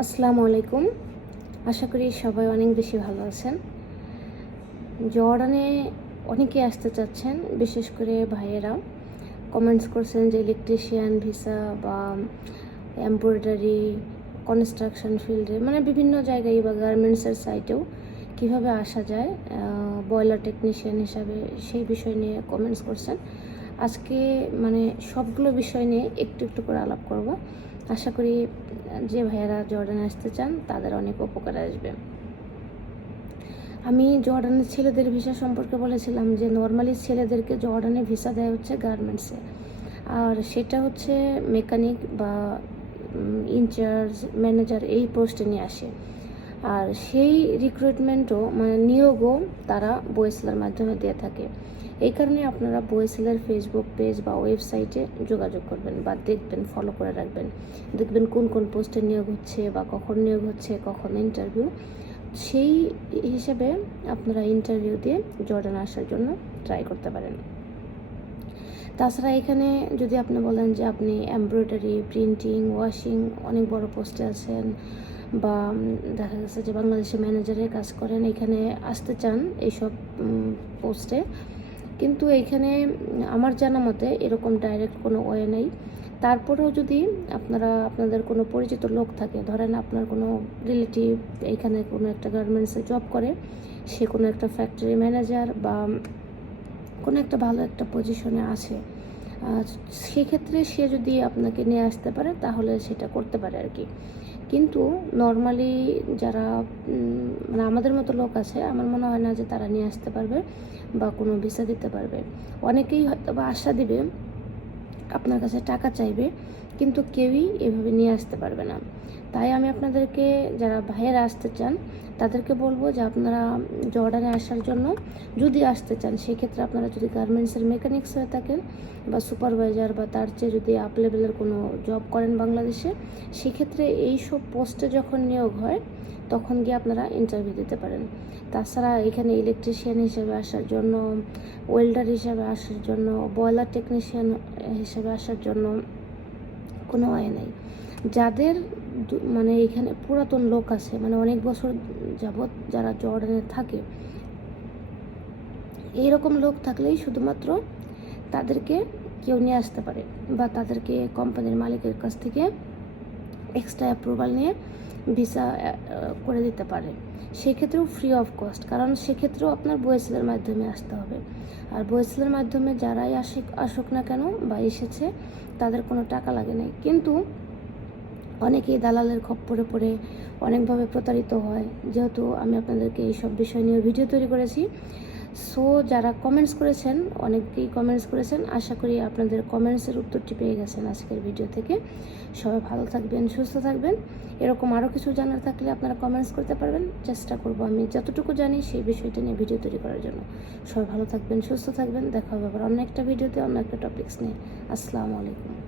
আসসালামু আলাইকুম। আশা করি সবাই অনেক বেশি ভালো আছেন। জর্ডানে অনেকে আসতে চাচ্ছেন, বিশেষ করে ভাইয়েরা কমেন্টস করছেন যে ইলেকট্রিশিয়ান ভিসা বা এমব্রয়ডারি কনস্ট্রাকশন ফিল্ডে মানে বিভিন্ন জায়গায় বা গার্মেন্টসের সাইটেও কীভাবে আসা যায় বয়লার টেকনিশিয়ান হিসাবে সেই বিষয় নিয়ে কমেন্টস করছেন। আজকে মানে সবগুলো বিষয় নিয়ে একটু একটু করে আলাপ করব। আশা করি যে ভাইয়ারা জর্ডানে আসতে চান, তাদের অনেক উপকার আসবে। আমি জর্ডানের ছেলেদের ভিসা সম্পর্কে বলেছিলাম যে নর্মালি ছেলেদেরকে জর্ডানে ভিসা দেওয়া হচ্ছে গার্মেন্টসে আর সেটা হচ্ছে মেকানিক বা ইনচার্জ ম্যানেজার এই পোস্টে নিয়ে আসে। আর সেই রিক্রুটমেন্টও মানে নিয়োগও তারা বয়েসেলের মাধ্যমে দিয়ে থাকে। এই কারণে আপনারা বয়েসেলের ফেসবুক পেজ বা ওয়েবসাইটে যোগাযোগ করবেন বা দেখবেন ফলো করে রাখবেন। দেখবেন কোন কোন পোস্টে নিয়োগ হচ্ছে বা কখন নিয়োগ হচ্ছে, কখন ইন্টারভিউ সেই হিসেবে আপনারা ইন্টারভিউ দিয়ে জর্ডান আসার জন্য ট্রাই করতে পারেন। তাছাড়া এখানে যদি আপনি বলেন যে আপনি এমব্রয়ডারি প্রিন্টিং ওয়াশিং অনেক বড় পোস্টে আছেন বা দেখা গেছে যে বাংলাদেশে ম্যানেজারের কাজ করেন, এখানে আসতে চান এইসব পোস্টে কিন্তু এইখানে, আমার জানা মতে এরকম ডাইরেক্ট কোনো ওয়ে নেই। তারপরেও যদি আপনারা, আপনাদের কোনো পরিচিত লোক থাকে, ধরেন আপনার কোনো রিলেটিভ এইখানে কোনো একটা গার্মেন্টসে জব করে, সে কোনো একটা ফ্যাক্টরি ম্যানেজার বা কোনো একটা ভালো একটা পজিশনে আছে সেক্ষেত্রে সে যদি আপনাকে নিয়ে আসতে পারে, তাহলে সেটা করতে পারে আর কি। কিন্তু নর্মালি যারা মানে আমাদের মতো লোক আছে, আমার মনে হয় না যে তারা নিয়ে আসতে পারবে বা কোনো ভিসা দিতে পারবে। অনেকেই হয়তো বা আশা দিবে আপনার কাছে টাকা চাইবে, কিন্তু কেউই এভাবে নিয়ে আসতে পারবে না। তাই আমি আপনাদেরকে, যারা ভাইয়েরা আসতে চান, তাদেরকে বলব যে আপনারা জর্ডানে আসার জন্য যদি আসতে চান, সেক্ষেত্রে আপনারা যদি গার্মেন্টসের মেকানিক্স হয়ে থাকেন বা সুপারভাইজার বা তার চেয়ে যদি আপ লেভেলের কোনো জব করেন বাংলাদেশে, সেক্ষেত্রে এই সব পোস্টে যখন নিয়োগ হয় তখন গিয়ে আপনারা ইন্টারভিউ দিতে পারেন। তাছাড়া এখানে ইলেকট্রিশিয়ান হিসেবে আসার জন্য ওয়েল্ডার হিসেবে আসার জন্য বয়লার টেকনিশিয়ান হিসেবে আসার জন্য কোনো ওয়ে নেই। যাদের মানে এখানে পুরাতন লোক আছে মানে অনেক বছর যাবৎ যারা জর্ডানে থাকে এইরকম লোক থাকলেই শুধুমাত্র তাদেরকে কেউ নিয়ে আসতে পারে বা তাদেরকে কোম্পানির মালিকের কাছ থেকে এক্সট্রা অ্যাপ্রুভাল নিয়ে ভিসা করে দিতে পারে। সেক্ষেত্রেও ফ্রি অফ কস্ট কারণ সেক্ষেত্রেও আপনার বয়েসেলের মাধ্যমে আসতে হবে। আর বয়েসেলের মাধ্যমে যারাই আসে আসুক না কেন বা এসেছে, তাদের কোনো টাকা লাগে নাই। কিন্তু অনেকেই দালালের খপ্পরে পড়ে, অনেকভাবে প্রতারিত হয়। যেহেতু আমি আপনাদেরকে এইসব বিষয় নিয়ে ভিডিও তৈরি করেছি সো যারা কমেন্টস করেছেন, অনেকেই কমেন্টস করেছেন। আশা করি আপনাদের কমেন্টসের উত্তরটি পেয়ে গেছেন আজকের ভিডিও থেকে। সবাই ভালো থাকবেন, সুস্থ থাকবেন। এরকম আরও কিছু জানার থাকলে আপনারা কমেন্টস করতে পারবেন। চেষ্টা করব আমি যতটুকু জানি সেই বিষয়টা নিয়ে ভিডিও তৈরি করার জন্য। সবাই ভালো থাকবেন, সুস্থ থাকবেন। দেখা হবে আবার অন্য একটা ভিডিওতে অন্য একটা টপিক্স নিয়ে। আসসালামু আলাইকুম।